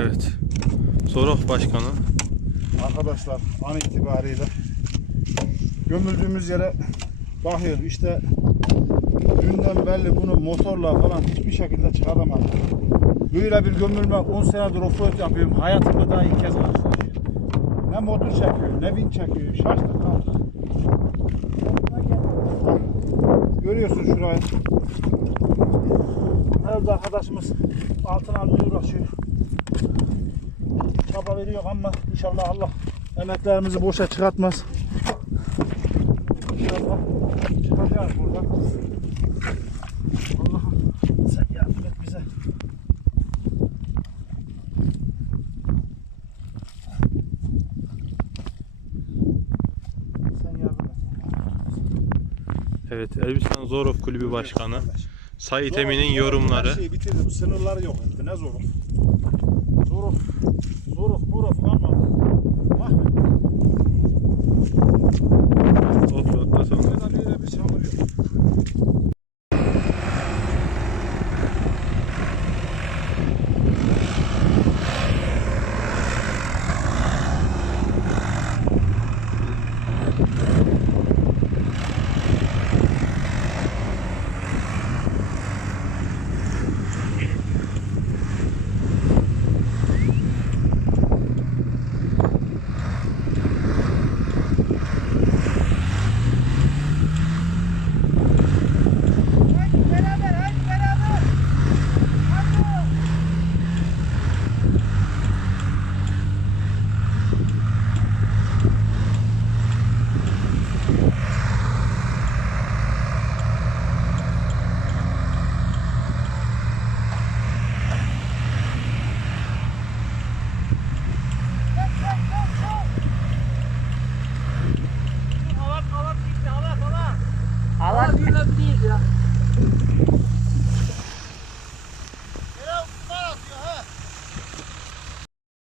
Evet. Zorok Başkanı. Arkadaşlar an itibariyle gömüldüğümüz yere bakıyoruz. İşte dünden belli bunu motorla falan hiçbir şekilde çıkaramadım. Böyle bir gömülme 10 senedir offroad yapıyorum. Hayatımda daha ilk kez karşılaşıyorum. Ne motor çekiyor, ne vin çekiyor. Şaştık kaldık. Görüyorsun şurayı. Herhalde arkadaşımız altın almaya uğraşıyor. Veriyor ama inşallah Allah emeklerimizi boşa çıkartmaz. İnşallah çıkacağız buradan. Allah'ım sen yardım et bize. Sen yardım et. Evet Elbistan Zorok Kulübü Başkanı. Sait Emin'in yorumları. Her şeyi bitirdim. Sınırları yok etti. Ne zoruf? duros, duros, puros, ¿no? kuya.